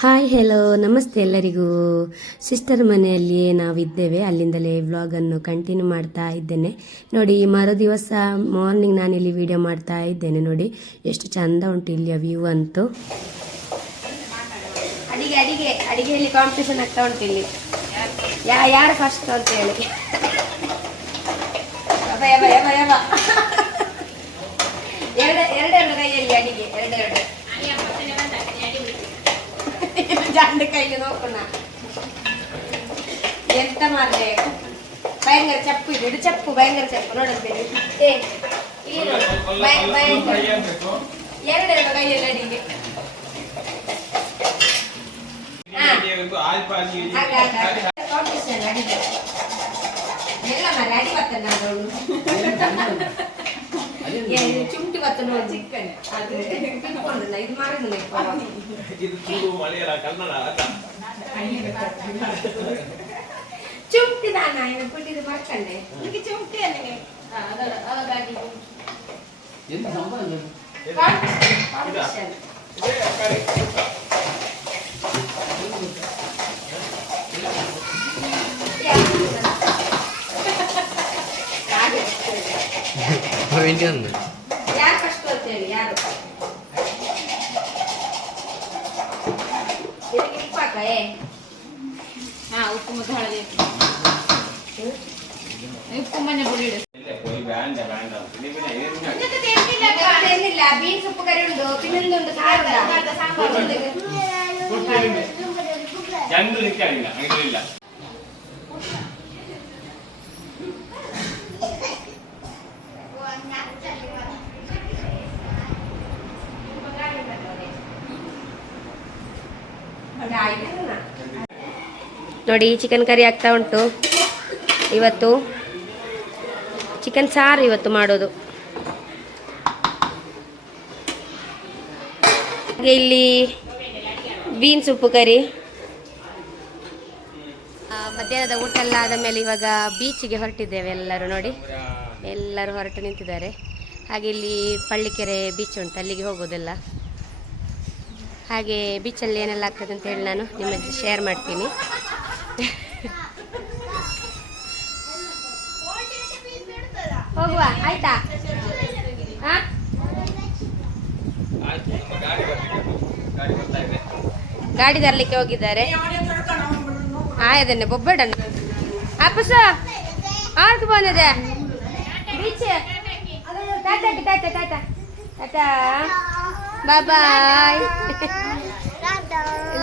Hi hello ನಮಸ್ತೆ ಎಲ್ಲರಿಗೂ. Sister ಮನೆಯಲ್ಲಿಯೇ ನಾವಿದ್ದೇವೆ, ಅಲ್ಲಿಂದಲೇ ವ್ಲಾಗನ್ನು ಕಂಟಿನ್ಯೂ ಮಾಡ್ತಾ ಇದ್ದೇನೆ. ನೋಡಿ, ಮರು ದಿವಸ ಮಾರ್ನಿಂಗ್ ನಾನಿಲ್ಲಿ ವಿಡಿಯೋ ಮಾಡ್ತಾ ಇದ್ದೇನೆ. ನೋಡಿ ಎಷ್ಟು ಚಂದ ಉಂಟು ಇಲ್ಲಿಯ ವ್ಯೂ ಅಂತೂ. ಅಡಿಗೆಯಲ್ಲಿ ಕಾಂಪಿಟೇಷನ್ ಆಗ್ತಾ ಉಂಟು ಇಲ್ಲಿ, ಯಾರು ಫಸ್ಟ್ ಅಂತ ಹೇಳಿ. ಎರಡೆರಡು ಕೈಯಲ್ಲಿ ಅಡಿಗೆ, ಎರಡೆರಡು ಜಂಡ ಕೈಗೆ ನೋಕೋಣ. ಎಂತ ಮಾಡ್ರೆ ಭಯಂಕರ ಚಪ್ಪು ಇದೆ, ಇದು ಚಪ್ಪು ಭಯಂಕರ ಚಪ್ಪು ನೋಡಂತೇಳಿ. ಎರಡೆರಡು ಕೈಯಲ್ಲಿ ಅಡಿಗೆ. ಎಲ್ಲ ಮಾರೆ ಅಡಿ ಬರ್ತದೆ ನಾನು ಚುಂಟಿ ಬತ್ತ ನೋಡಿ ಚಿಕ್ಕನ್ ಅದು ಇದು ಮಾಡಿಲ್ಲ ಚುಂಟಿ ದಾನ ಪುಟ್ಟಿದು ಮಾಡ್ಕೊಂಡೆ ಚುಂಟಿ ಅಲ್ಲಿಗೆ ಯಾರು ಫಸ್ಟ್ ಅಂತೇಳಿ, ಯಾರು ಉಪ್ಪಾಕ ಉಪ್ಪು ಮತ್ತು ಹಳದಿ, ಉಪ್ಪು ಮನೆ ಪುಡಿ ಇಡು. ಬೀನ್ಸ್ ಉಪ್ಪು ಕರಿ ಉಂಟು, ಇನ್ನೊಂದುಂಟು ಸಾರು ನೋಡಿ. ಚಿಕನ್ ಕರಿ ಆಗ್ತಾ ಉಂಟು. ಇವತ್ತು ಚಿಕನ್ ಸಾರು ಇವತ್ತು ಮಾಡೋದು. ಹಾಗೆ ಇಲ್ಲಿ ಬೀನ್ಸ್ ಉಪ್ಪು ಕರಿ. ಮಧ್ಯಾಹ್ನದ ಊಟ ಎಲ್ಲ ಆದ ಮೇಲೆ ಇವಾಗ ಬೀಚಿಗೆ ಹೊರಟಿದ್ದೇವೆ ಎಲ್ಲರೂ. ನೋಡಿ, ಎಲ್ಲರೂ ಹೊರಟು ನಿಂತಿದ್ದಾರೆ. ಹಾಗೆ ಇಲ್ಲಿ ಪಳ್ಳಿಕೆರೆ ಬೀಚ್ ಉಂಟು, ಅಲ್ಲಿಗೆ ಹೋಗೋದೆಲ್ಲ. ಹಾಗೆ ಬೀಚಲ್ಲಿ ಏನೆಲ್ಲ ಆಗ್ತದೆ ಅಂತ ಹೇಳಿ ನಾನು ನಿಮ್ಮ ಜೊತೆ ಶೇರ್ ಮಾಡ್ತೀನಿ. ಹೋಗುವ ಆಯ್ತಾ? ಗಾಡಿ ತರಲಿಕ್ಕೆ ಹೋಗಿದ್ದಾರೆ. ಆಯದನ್ನೇ ಬೊಬ್ಬಡ ಅಪ್ಪಸ ಆರ್ಕು ಬಂದಿದೆ ಬೀಚ್. ಬಾಯ್.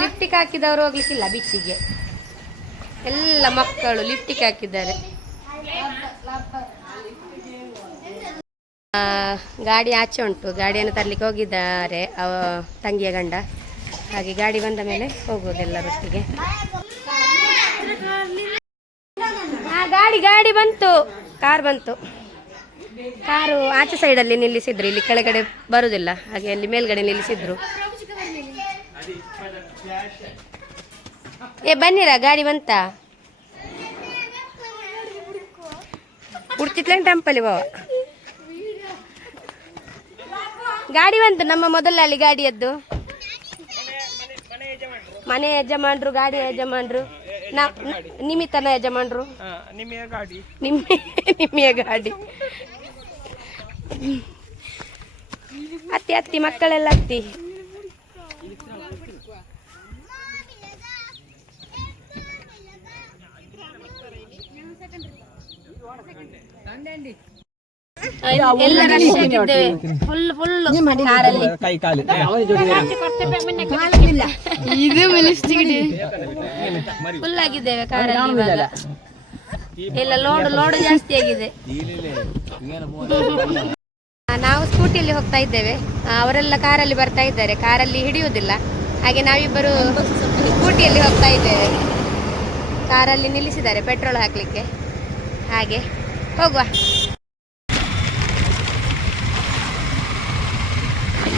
ಲಿಫ್ಟಿಗೆ ಹಾಕಿದವರು ಹೋಗ್ಲಿಕ್ಕಿಲ್ಲ ಬೀಚಿಗೆ. ಎಲ್ಲ ಮಕ್ಕಳು ಲಿಫ್ಟಿಗೆ ಹಾಕಿದ್ದಾರೆ. ಗಾಡಿ ಆಚೆ ಉಂಟು, ಗಾಡಿಯನ್ನು ತರಲಿಕ್ಕೆ ಹೋಗಿದ್ದಾರೆ ಅವ ತಂಗಿಯ ಗಂಡ. ಹಾಗೆ ಗಾಡಿ ಬಂದ ಮೇಲೆ ಹೋಗೋದು ಎಲ್ಲರೊಟ್ಟಿಗೆ. ಗಾಡಿ ಬಂತು, ಕಾರ್ ಬಂತು. ಕಾರು ಆಚೆ ಸೈಡಲ್ಲಿ ನಿಲ್ಲಿಸಿದ್ರು, ಇಲ್ಲಿ ಕೆಳಗಡೆ ಬರುವುದಿಲ್ಲ. ಹಾಗೆ ಅಲ್ಲಿ ಮೇಲ್ಗಡೆ ನಿಲ್ಲಿಸಿದ್ರು. ಬನ್ನಿರ, ಗಾಡಿ ಬಂತ. ಉಡ್ತಿತ್ಲ ಟೆಂಪಲ್ ಬಾವ. ಗಾಡಿ ಬಂತು, ನಮ್ಮ ಮೊದಲ ಅಲ್ಲಿ ಗಾಡಿಯದ್ದು. ಮನೆ ಯಜಮಾನ್ರು, ಗಾಡಿ ಯಜಮಾನ್ರು, ನಿಮಿತ್ತನ ಯಜಮಾನ್ರು, ನಿಮ್ಮೆಯ ಗಾಡಿ. ಅತ್ತಿ ಮಕ್ಕಳೆಲ್ಲ ಅತ್ತಿ. ಎಲ್ಲ ರಶ್ ಆಗಿದ್ದೇವೆ, ಫುಲ್ ಕಾರಲ್ಲಿ. ಫುಲ್ ಆಗಿದ್ದೇವೆ ಕಾರಲ್ಲಿ. ಎಲ್ಲ ಲೋಡ್ ಜಾಸ್ತಿ ಆಗಿದೆ. ನಾವು ಸ್ಕೂಟಿಯಲ್ಲಿ ಹೋಗ್ತಾ ಇದ್ದೇವೆ, ಅವರೆಲ್ಲ ಕಾರಲ್ಲಿ ಬರ್ತಾ ಇದ್ದಾರೆ. ಕಾರಲ್ಲಿ ಹಿಡಿಯುವುದಿಲ್ಲ, ಹಾಗೆ ನಾವಿಬ್ಬರು ಸ್ಕೂಟಿಯಲ್ಲಿ ಹೋಗ್ತಾ ಇದ್ದೇವೆ. ಕಾರಲ್ಲಿ ನಿಲ್ಲಿಸಿದ್ದಾರೆ ಪೆಟ್ರೋಲ್ ಹಾಕ್ಲಿಕ್ಕೆ. ಹಾಗೆ ಹೋಗುವ.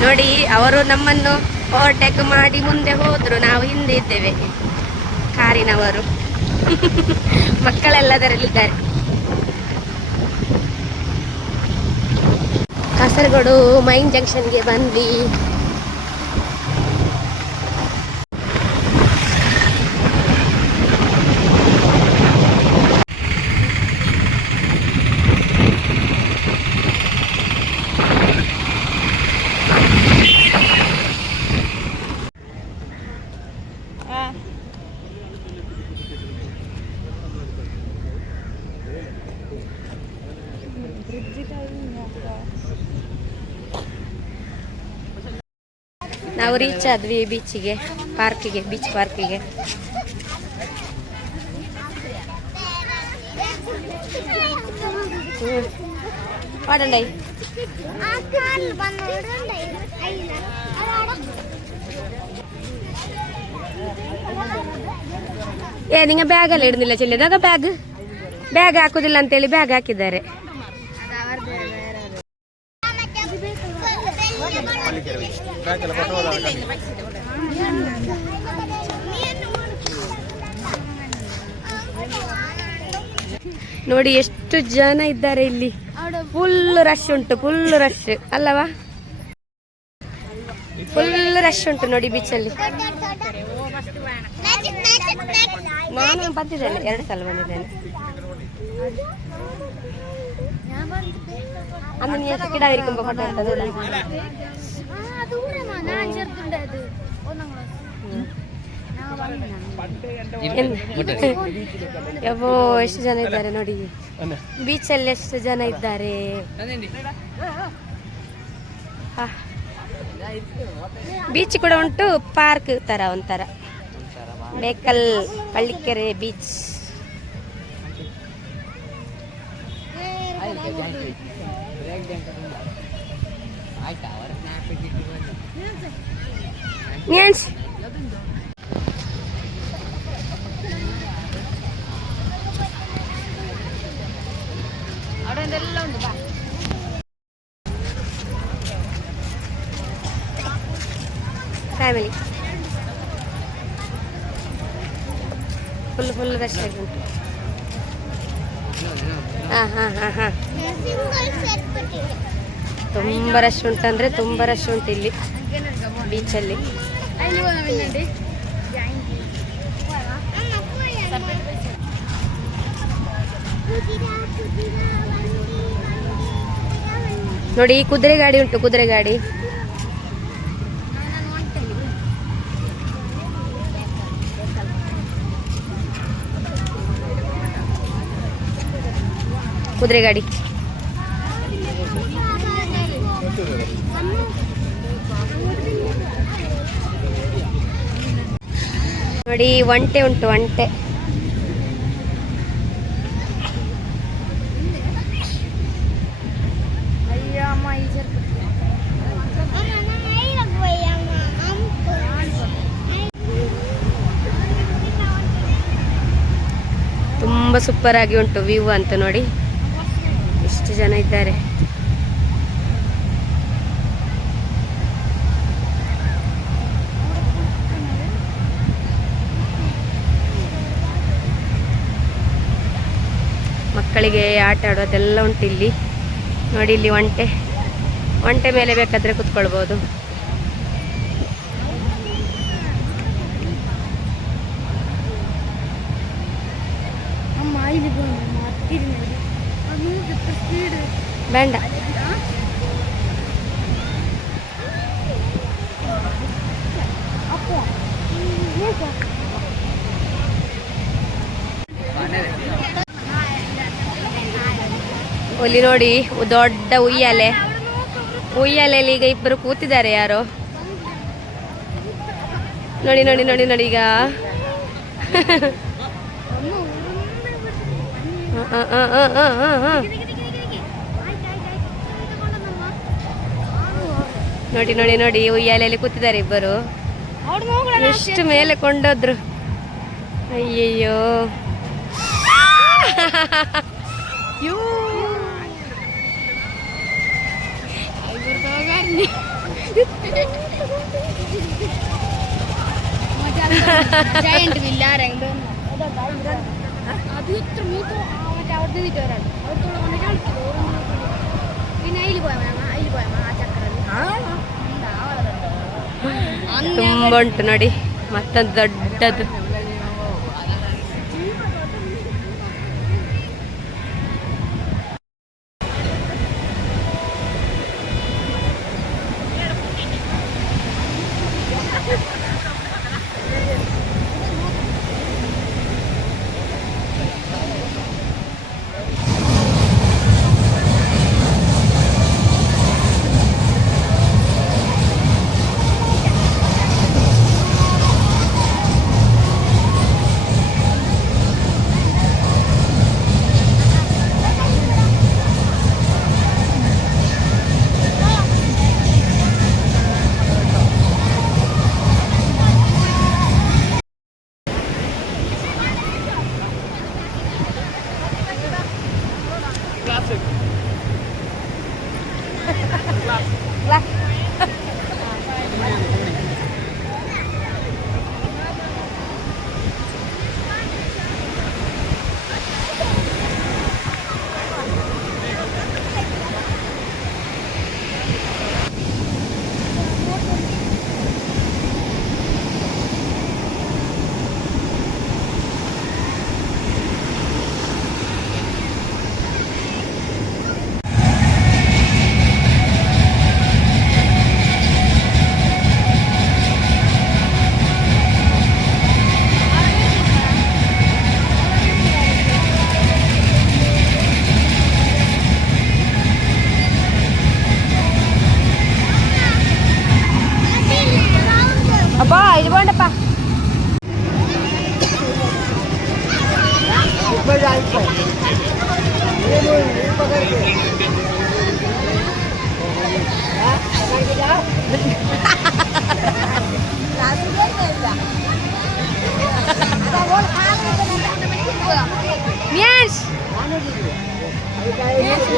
ನೋಡಿ, ಅವರು ನಮ್ಮನ್ನು ಓವರ್ಟೇಕ್ ಮಾಡಿ ಮುಂದೆ ಹೋದ್ರು, ನಾವು ಹಿಂದೆ ಇದ್ದೇವೆ ಕಾರಿನವರು. ಮಕ್ಕಳೆಲ್ಲದರಲ್ಲಿದ್ದಾರೆ. ಕಾಸರಗೋಡು ಮೈನ್ ಜಂಕ್ಷನ್ಗೆ ಬಂದ್ವಿ. ನಾವು ರೀಚ್ ಆದ್ವಿ ಬೀಚಿಗೆ, ಪಾರ್ಕಿಗೆ, ಬೀಚ್ ಪಾರ್ಕಿಗೆ. പാടണ്ടായി ನಿಂಗೆ ಬ್ಯಾಗ್ ಎಲ್ಲ ಇಡುದಿಲ್ಲ ಚೆಲ್ಲಿದಾಗ ಬ್ಯಾಗ್ ಹಾಕುದಿಲ್ಲ ಅಂತೇಳಿ ಬ್ಯಾಗ್ ಹಾಕಿದ್ದಾರೆ. ನೋಡಿ ಎಷ್ಟು ಜನ ಇದ್ದಾರೆ ಇಲ್ಲಿ, ಫುಲ್ ರಶ್ ಉಂಟು, ಫುಲ್ ರಶ್ ಅಲ್ಲವಾ, ಫುಲ್ ರಶ್ ಉಂಟು ನೋಡಿ ಬೀಚಲ್ಲಿ. ನಾನು ಬಂದಿದ್ದೇನೆ, 2 ಸಲ ಬಂದಿದ್ದೇನೆ. ಅಮ್ಮ ನೀ ಕಿಡ ಇರಿಕೊಂಬ ಫೋಟೋ ಇರ್ತದೆ. ಯವ್ವೋ ಎಷ್ಟು ಜನ ಇದ್ದಾರೆ ನೋಡಿ ಬೀಚಲ್ಲಿ, ಎಷ್ಟು ಜನ ಇದ್ದಾರೆ. ಬೀಚ್ ಕೂಡ ಉಂಟು, ಪಾರ್ಕ್ ತರ ಒಂಥರ, Bekal Pallikere beach. Family full rush ಆಗಿ ಉಂಟು. ತುಂಬ ರಶ್ ಉಂಟಂದ್ರೆ ತುಂಬ ರಶ್ ಉಂಟು ಇಲ್ಲಿ ಬೀಚಲ್ಲಿ. ನೋಡಿ ಕುದುರೆ ಗಾಡಿ ಉಂಟು, ಕುದುರೆ ಗಾಡಿ. ಕುದುರೆ ಗಾಡಿ ನೋಡಿ, ಒಂಟೆ ಉಂಟು, ಒಂಟೆ. ತುಂಬ ಸೂಪರ್ ಆಗಿ ಉಂಟು ವ್ಯೂ ಅಂತ ನೋಡಿ, ಎಷ್ಟು ಜನ ಇದ್ದಾರೆ. ಮಕ್ಕಳಿಗೆ ಆಟ ಆಡೋದೆಲ್ಲ ಉಂಟು ಇಲ್ಲಿ ನೋಡಿ. ಇಲ್ಲಿ ಒಂಟೆ ಮೇಲೆ ಬೇಕಾದ್ರೆ ಕುತ್ಕೊಳ್ಬೋದು. ಬೇಡ ಇಲ್ಲಿ ನೋಡಿ ದೊಡ್ಡ ಉಯ್ಯಾಲೆಯಲ್ಲಿ ಈಗ ಇಬ್ಬರು ಕೂತಿದ್ದಾರೆ ಯಾರೋ. ನೋಡಿ ನೋಡಿ ನೋಡಿ ನೋಡಿ ಈಗ ನೋಡಿ ನೋಡಿ ನೋಡಿ ಉಯ್ಯಾಲೆಯಲ್ಲಿ ಕೂತಿದ್ದಾರೆ ಇಬ್ಬರು. ಎಷ್ಟು ಮೇಲೆ ಕೊಂಡೋದ್ರು, ಅಯ್ಯಯ್ಯೋ. ತುಂಬ ಉಂಟು ನೋಡಿ, ಮತ್ತೊಂದು ದೊಡ್ಡದು.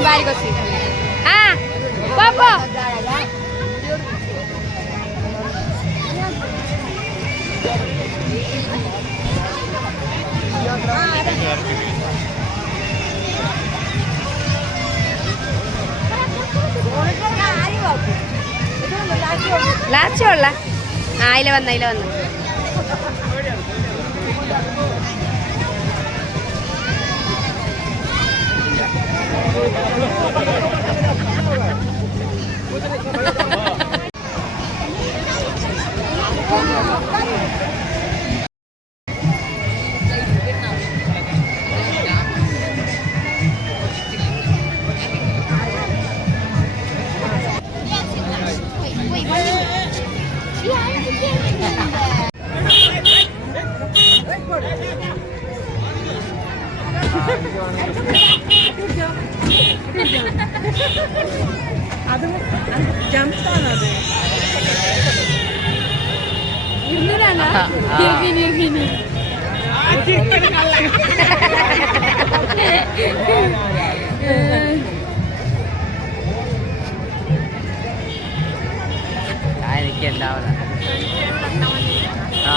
ಬಾರಿ ಗೊತ್ತಿಲ್ಲ ಹಾ ಪಾಪ ലാസ്റ്റ് ഉള്ള ആ അതിലെ വന്ന അത് ജംസാണത് എനിക്ക് ഉണ്ടാവില്ല ആ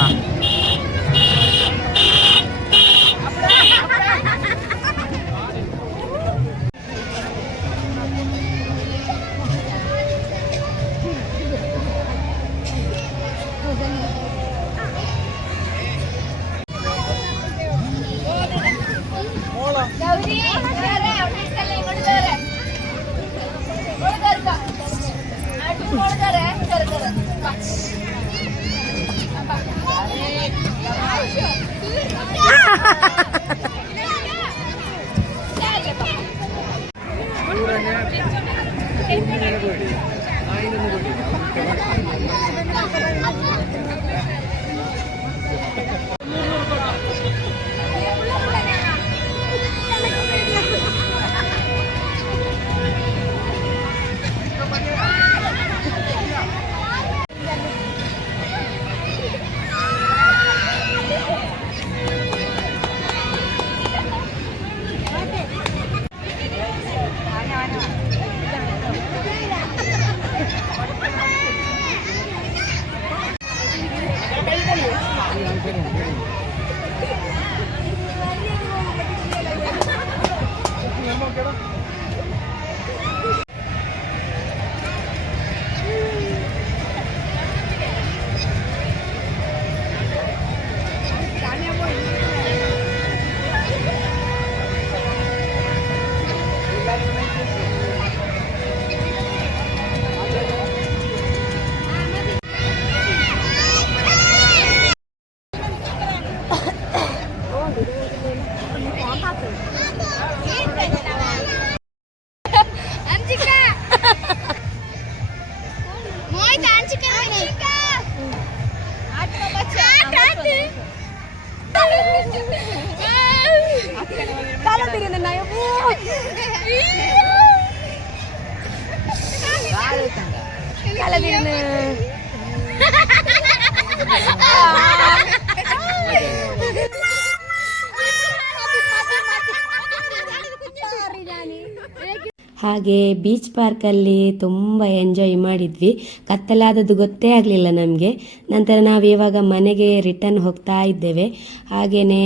ಹಾಗೆ ಬೀಚ್ ಪಾರ್ಕಲ್ಲಿ ತುಂಬ ಎಂಜಾಯ್ ಮಾಡಿದ್ವಿ. ಕತ್ತಲಾದದ್ದು ಗೊತ್ತೇ ಆಗಲಿಲ್ಲ ನಮಗೆ. ನಂತರ ನಾವು ಇವಾಗ ಮನೆಗೆ ರಿಟರ್ನ್ ಹೋಗ್ತಾ ಇದ್ದೇವೆ. ಹಾಗೆಯೇ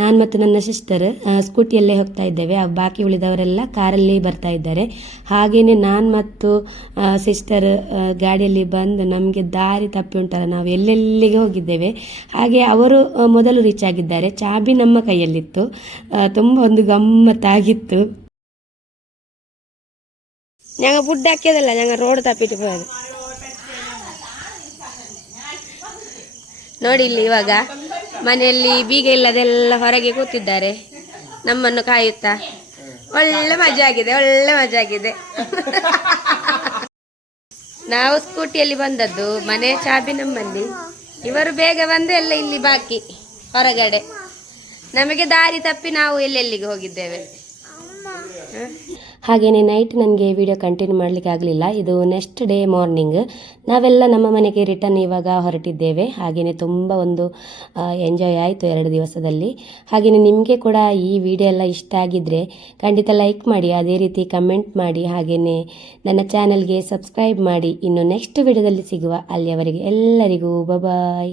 ನಾನು ಮತ್ತು ನನ್ನ ಸಿಸ್ಟರ್ ಸ್ಕೂಟಿಯಲ್ಲೇ ಹೋಗ್ತಾ ಇದ್ದೇವೆ. ಬಾಕಿ ಉಳಿದವರೆಲ್ಲ ಕಾರಲ್ಲಿ ಬರ್ತಾ ಇದ್ದಾರೆ. ಹಾಗೆಯೇ ನಾನು ಮತ್ತು ಸಿಸ್ಟರ್ ಗಾಡಿಯಲ್ಲಿ ಬಂದು ನಮಗೆ ದಾರಿ ತಪ್ಪಿ ಉಂಟಲ್ಲ, ನಾವು ಎಲ್ಲೆಲ್ಲಿಗೆ ಹೋಗಿದ್ದೇವೆ. ಹಾಗೆ ಅವರು ಮೊದಲು ರೀಚ್ ಆಗಿದ್ದಾರೆ. ಚಾಬಿ ನಮ್ಮ ಕೈಯಲ್ಲಿತ್ತು. ತುಂಬ ಒಂದು ಗಮ್ಮತ್ತಾಗಿತ್ತು. ഞങ്ങൾ ഫുഡ് ആക്കിയതല്ല, ഞങ്ങൾ റോഡ് തപ്പിട്ട് പോയത്. ನೋಡಿ ಇಲ್ಲಿ ಇವಾಗ ಮನೆಯಲ್ಲಿ ಬೀಗ ಇಲ್ಲದೆಲ್ಲ ಹೊರಗೆ ಕೂತಿದ್ದಾರೆ ನಮ್ಮನ್ನು ಕಾಯುತ್ತಾ. ಒಳ್ಳೆ ಮಜಾ ಆಗಿದೆ, ಒಳ್ಳೆ ಮಜಾ ಆಗಿದೆ. ನಾವು ಸ್ಕೂಟಿಯಲ್ಲಿ ಬಂದದ್ದು, ಮನೆ ಚಾಬಿ ನಮ್ಮಲ್ಲಿ. ಇವರು ಬೇಗ ಬಂದು ಎಲ್ಲ ಇಲ್ಲಿ ಬಾಕಿ ಹೊರಗಡೆ. ನಮಗೆ ದಾರಿ ತಪ್ಪಿ ನಾವು ಎಲ್ಲೆಲ್ಲಿಗೆ ಹೋಗಿದ್ದೇವೆ. ಹಾಗೆಯೇ ನೈಟ್ ನನಗೆ ವಿಡಿಯೋ ಕಂಟಿನ್ಯೂ ಮಾಡಲಿಕ್ಕೆ ಆಗಲಿಲ್ಲ. ಇದು ನೆಕ್ಸ್ಟ್ ಡೇ ಮಾರ್ನಿಂಗ್ ನಾವೆಲ್ಲ ನಮ್ಮ ಮನೆಗೆ ರಿಟರ್ನ್ ಇವಾಗ ಹೊರಟಿದ್ದೇವೆ. ಹಾಗೆಯೇ ತುಂಬ ಒಂದು ಎಂಜಾಯ್ ಆಯಿತು 2 ದಿವಸದಲ್ಲಿ. ಹಾಗೆಯೇ ನಿಮಗೆ ಕೂಡ ಈ ವಿಡಿಯೋ ಎಲ್ಲ ಇಷ್ಟ ಆಗಿದ್ದರೆ ಖಂಡಿತ ಲೈಕ್ ಮಾಡಿ, ಅದೇ ರೀತಿ ಕಮೆಂಟ್ ಮಾಡಿ, ಹಾಗೆಯೇ ನನ್ನ ಚಾನಲ್ಗೆ ಸಬ್ಸ್ಕ್ರೈಬ್ ಮಾಡಿ. ಇನ್ನು ನೆಕ್ಸ್ಟ್ ವಿಡಿಯೋದಲ್ಲಿ ಸಿಗುವ. ಅಲ್ಲಿಯವರೆಗೆ ಎಲ್ಲರಿಗೂ ಬಾಯ್.